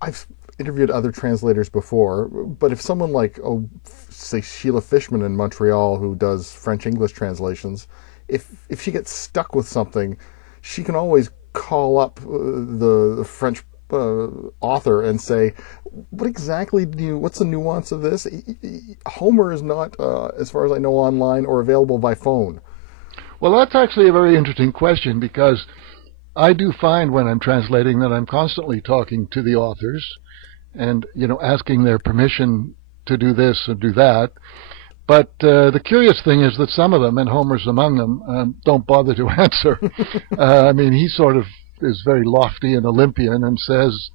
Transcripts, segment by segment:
I've interviewed other translators before, but if someone like, oh, say Sheila Fishman in Montreal, who does French English translations, if she gets stuck with something, she can always call up the French author and say, what exactly what's the nuance of this? Homer is not, as far as I know, online or available by phone. Well, that's actually a very interesting question, because I do find when I'm translating that I'm constantly talking to the authors and, asking their permission to do this or do that. But the curious thing is that some of them, and Homer's among them, don't bother to answer. I mean, he sort of is very lofty and Olympian and says,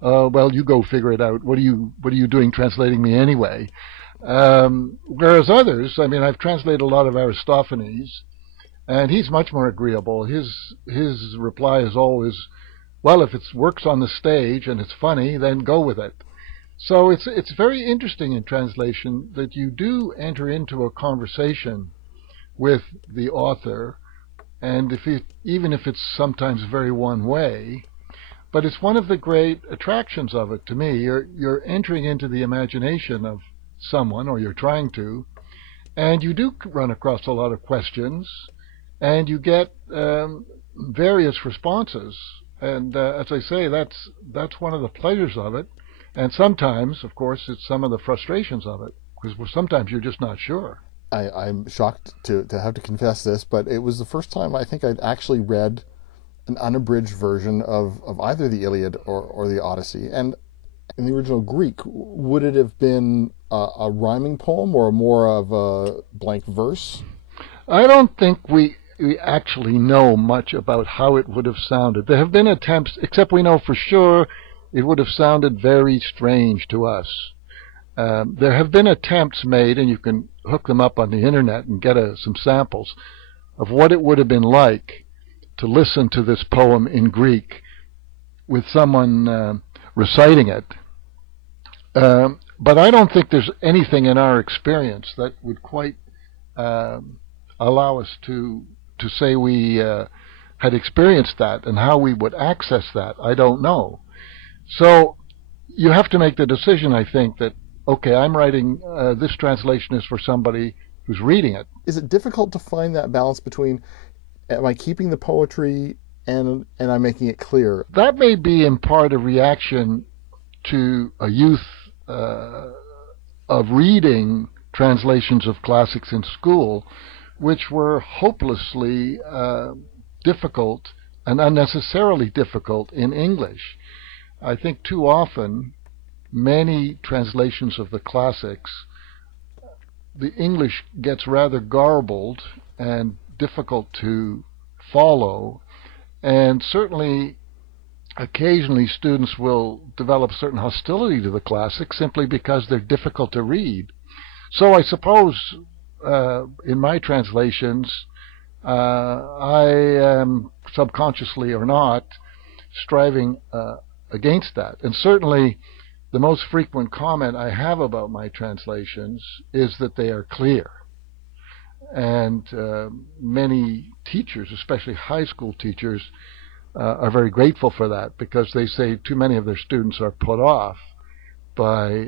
well, you go figure it out. What are you doing translating me anyway? Whereas others, I mean, I've translated a lot of Aristophanes, and he's much more agreeable. His reply is always, well, if it works on the stage and it's funny, then go with it. So it's very interesting in translation that you do enter into a conversation with the author, and even if it's sometimes very one way, but it's one of the great attractions of it to me. You're entering into the imagination of someone, or you're trying to, and you do run across a lot of questions, and you get various responses. And as I say, that's one of the pleasures of it. And sometimes, of course, it's some of the frustrations of it, because sometimes you're just not sure. I'm shocked to have to confess this, but it was the first time I think I'd actually read an unabridged version of either the Iliad or the Odyssey. And in the original Greek, would it have been a rhyming poem or more of a blank verse? I don't think we actually know much about how it would have sounded. There have been attempts, except we know for sure it would have sounded very strange to us. There have been attempts made, and you can hook them up on the internet and get some samples of what it would have been like to listen to this poem in Greek with someone reciting it. But I don't think there's anything in our experience that would quite allow us to say we had experienced that, and how we would access that, I don't know. So you have to make the decision, I think, that, okay, I'm writing, this translation is for somebody who's reading it. Is it difficult to find that balance between, am I keeping the poetry and I'm making it clear? That may be in part a reaction to a youth of reading translations of classics in school, which were hopelessly difficult and unnecessarily difficult in English. I think too often, many translations of the classics, the English gets rather garbled and difficult to follow, and certainly occasionally students will develop certain hostility to the classics simply because they're difficult to read. So I suppose in my translations, I am subconsciously or not striving against that. And certainly the most frequent comment I have about my translations is that they are clear. And many teachers, especially high school teachers, are very grateful for that, because they say too many of their students are put off by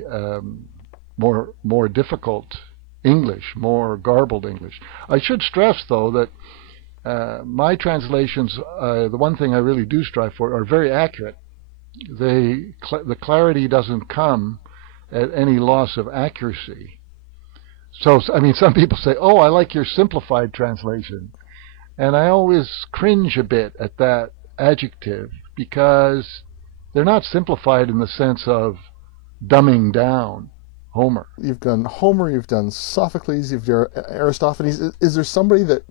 more difficult English, more garbled English. I should stress, though, that my translations, the one thing I really do strive for, are very accurate. The clarity doesn't come at any loss of accuracy. So, I mean, some people say, oh, I like your simplified translation. And I always cringe a bit at that adjective, because they're not simplified in the sense of dumbing down Homer. You've done Homer, you've done Sophocles, you've done Aristophanes. Is there somebody that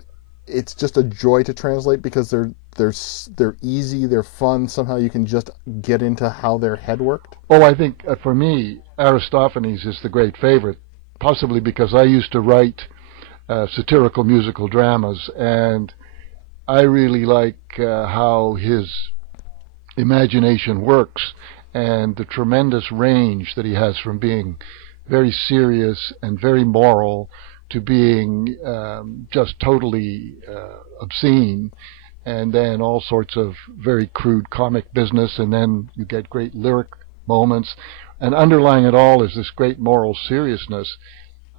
it's just a joy to translate because they're easy, they're fun, somehow you can just get into how their head worked? Oh, I think for me, Aristophanes is the great favorite, possibly because I used to write satirical musical dramas, and I really like how his imagination works, and the tremendous range that he has from being very serious and very moral to being just totally obscene, and then all sorts of very crude comic business, and then you get great lyric moments, and underlying it all is this great moral seriousness.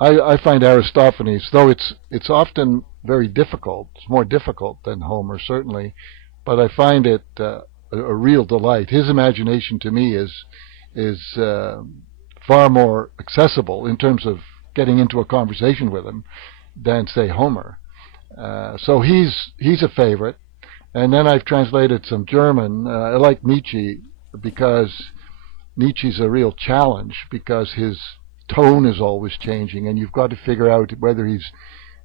I find Aristophanes, though it's often very difficult, it's more difficult than Homer, certainly, but I find it a real delight. His imagination to me is far more accessible in terms of getting into a conversation with him than, say, Homer. So he's a favorite. And then I've translated some German. I like Nietzsche because Nietzsche's a real challenge, because his tone is always changing, and you've got to figure out whether he's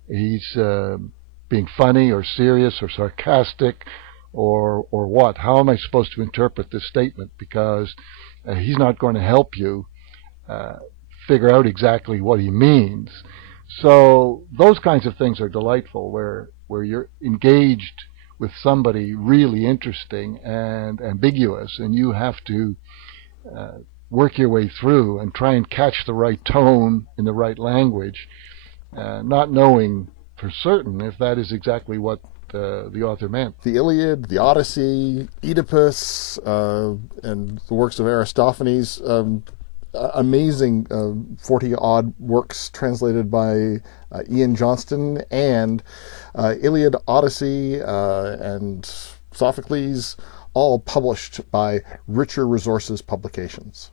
being funny or serious or sarcastic or what. How am I supposed to interpret this statement? Because he's not going to help you figure out exactly what he means. So those kinds of things are delightful, where you're engaged with somebody really interesting and ambiguous, and you have to work your way through and try and catch the right tone in the right language, not knowing for certain if that is exactly what the author meant. The Iliad, the Odyssey, Oedipus, and the works of Aristophanes, amazing 40-odd works translated by Ian Johnston, and Iliad, Odyssey, and Sophocles, all published by Richer Resources Publications.